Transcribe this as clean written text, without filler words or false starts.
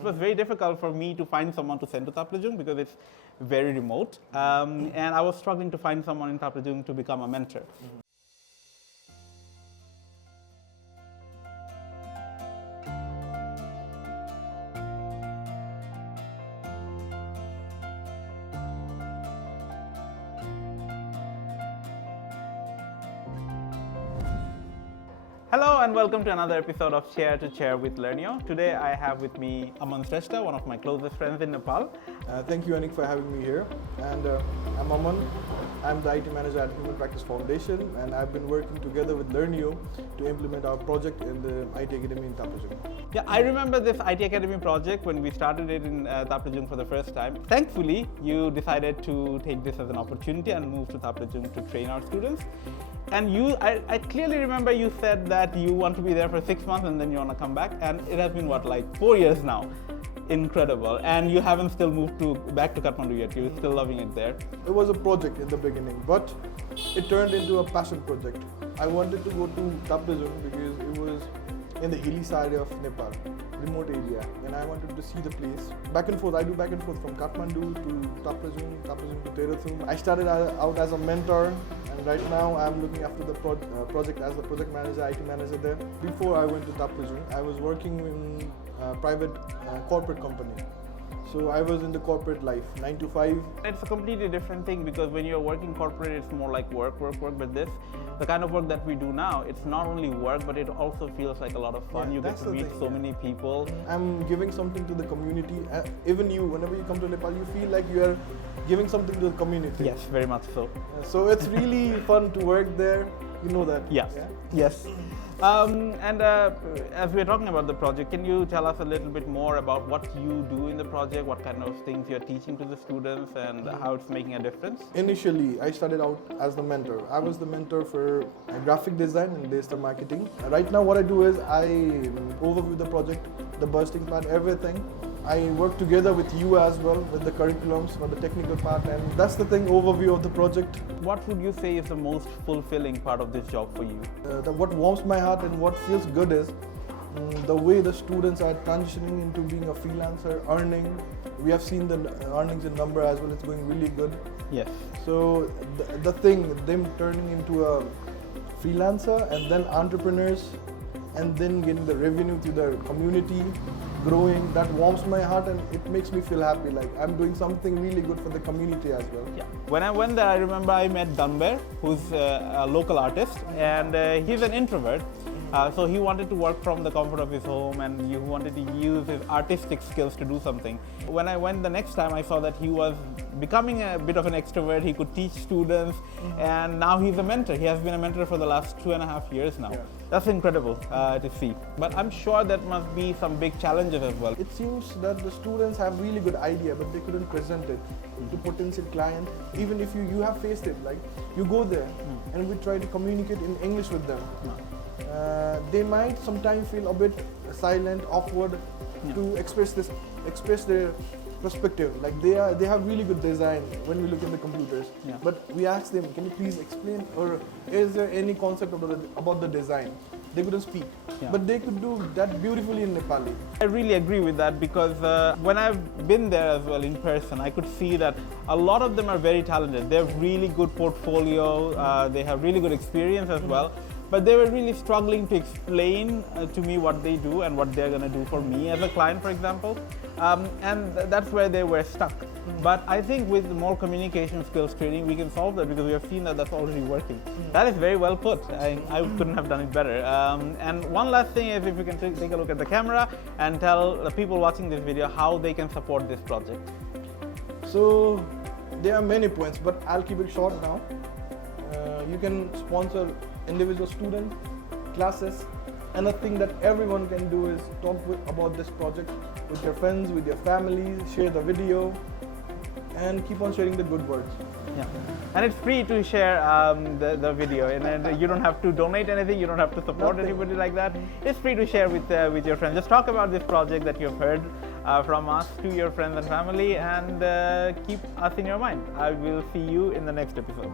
it was very difficult for me to find someone to send to Taplejung because it's very remote. And I was struggling to find someone in Taplejung to become a mentor. Hello and welcome to another episode of Chair to Chair with Learnio. Today I have with me Aman Shrestha, one of my closest friends in Nepal. Thank you, Anik, for having me here. And I'm Aman. I'm the IT manager at Human Practice Foundation, and I've been working together with Learnio to implement our project in the IT Academy in Taplejung. Yeah, I remember this IT Academy project when we started it in Taplejung for the first time. Thankfully, you decided to take this as an opportunity and move to Taplejung to train our students. And I clearly remember you said that you want to be there for 6 months and then you want to come back. And it has been what, like 4 years now? Incredible. And you haven't still moved back to Kathmandu yet. You're still loving it there. It was a project in the beginning, but it turned into a passion project. I wanted to go to Taplejung because it was in the hilly side of Nepal, remote area, and I wanted to see the place. Back and forth, I do back and forth from Kathmandu to Taplejung, Taplejung to Taplejung. I started out as a mentor, and right now I'm looking after the project as the project manager, IT manager there. Before I went to Taplejung, I was working in a private corporate company. So I was in the corporate life, 9 to 5. It's a completely different thing because when you're working corporate, it's more like work. But this, the kind of work that we do now, it's not only work, but it also feels like a lot of fun. You get to meet so many people. I'm giving something to the community. Even you, whenever you come to Nepal, you feel like you are giving something to the community. Yes, very much so. So it's really fun to work there. You know that. Yes. Yeah? Yes. As we're talking about the project, can you tell us a little bit more about what you do in the project, what kind of things you're teaching to the students and how it's making a difference? Initially, I started out as the mentor. I was the mentor for graphic design and digital marketing. Right now what I do is I overview the project, the bursting part, everything. I work together with you as well with the curriculums for the technical part, and that's the thing, overview of the project. What would you say is the most fulfilling part of this job for you? What warms my heart and what feels good is the way the students are transitioning into being a freelancer, earning. We have seen the earnings in number as well, it's going really good. Yes. So the thing, them turning into a freelancer and then entrepreneurs and then getting the revenue to their community, growing, that warms my heart and it makes me feel happy, like I'm doing something really good for the community as well. Yeah. When I went there, I remember I met Danber, who's a local artist, and he's an introvert. So he wanted to work from the comfort of his home and he wanted to use his artistic skills to do something. When I went the next time, I saw that he was becoming a bit of an extrovert. He could teach students and now he's a mentor. He has been a mentor for the last 2.5 years now. Yeah. That's incredible to see. But I'm sure there must be some big challenges as well. It seems that the students have really good idea, but they couldn't present it to potential client. Even if you have faced it, like you go there and we try to communicate in English with them. They might sometimes feel a bit silent, awkward to express their perspective. Like they have really good design when we look at the computers. Yeah. But we ask them, can you please explain, or is there any concept about the design? They couldn't speak, but they could do that beautifully in Nepali. I really agree with that because when I've been there as well in person, I could see that a lot of them are very talented. They have really good portfolio, they have really good experience as well. But they were really struggling to explain to me what they do and what they're going to do for me as a client, for example. And that's where they were stuck. But I think with more communication skills training, we can solve that because we have seen that that's already working. That is very well put. I couldn't have done it better. And one last thing is if you can take a look at the camera and tell the people watching this video how they can support this project. So there are many points, but I'll keep it short now. You can sponsor individual student classes, and the thing that everyone can do is talk about this project with your friends, with your family, share the video and keep on sharing the good words. Yeah, and it's free to share the video, and you don't have to donate anything, you don't have to support anybody like that. It's free to share with your friends. Just talk about this project that you've heard from us to your friends and family, and keep us in your mind. I will see you in the next episode.